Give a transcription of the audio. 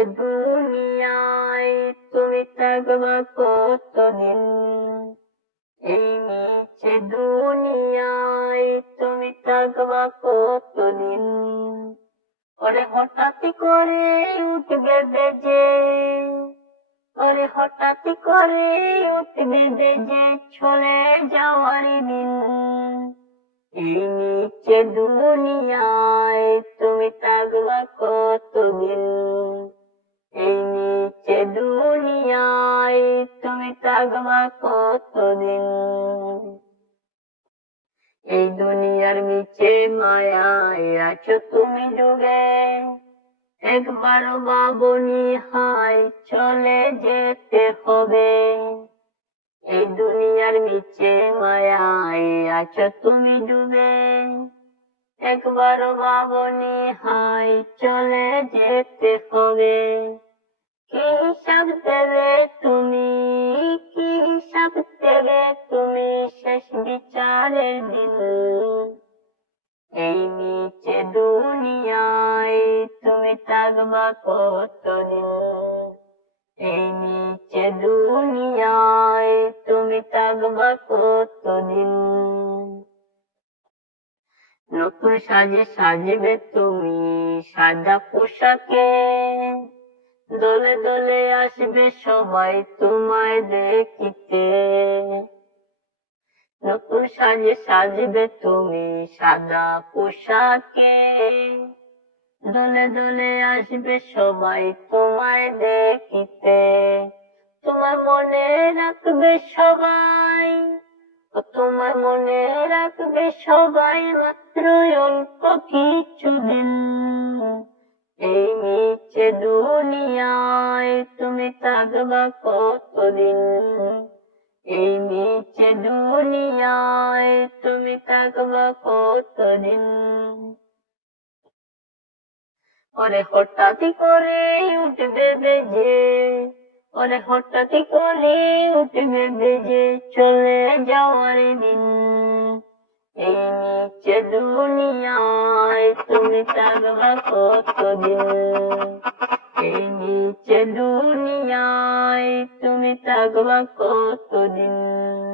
নিচে দুনিয়ায় তুমি থাকবা কতদিন? এই নিচে দুনিয়ায় তুমি থাকবা কতদিন? ওরে হঠাৎ করে উঠবে বেজে, ওরে হঠাৎ করে উঠবে বেজে চলে যাওয়ার দিন। এই নিচে দুনিয়ায় তুমি থাকবা কতদিন? তুমি থাকবা কতদিন? এই দুনিয়ার নিচে মায়ায় আছো তুমি ডুবে। একবার বাবনি হাই চলে যেতে হবে। এই দুনিয়ার নিচে মায়ায় আছো তুমি ডুবে। একবার বাবনি হাই চলে যেতে হবে। কি হিসাব দেবে বিচারের দিন। এই নিচে দুনিয়ায় তুমি থাকবা কতদিন? এই নিচে দুনিয়ায় তুমি থাকবা কতদিন? নতুন সাজে সাজবে তুমি সাদা পোশাকে। দলে দলে আসবে সবাই তোমায় দেখিতে। নতুন সাজে সাজবে তুমি সাদা পোশাকে। দলে দলে আসবে সবাই তোমায় দেখিতে। তোমার মনে রাখবে সবাই তোমার মনে রাখবে সবাই মাত্র অল্প কিছুদিন। এই নিচে দুনিয়ায় তুমি থাকবা কতদিন? এই নিচে দুনিয়ায় তুমি থাকবা কতদিন? ওরে হঠাৎই করে উঠবে বেজে ওরে হঠাৎই করে উঠবে বেজে চলে যাওয়ার দিন। এই নিচে দুনিয়ায় তুমি থাকবা কতদিন? এই নিচে দুনিয়ায় তুমি থাকবা কতদিন?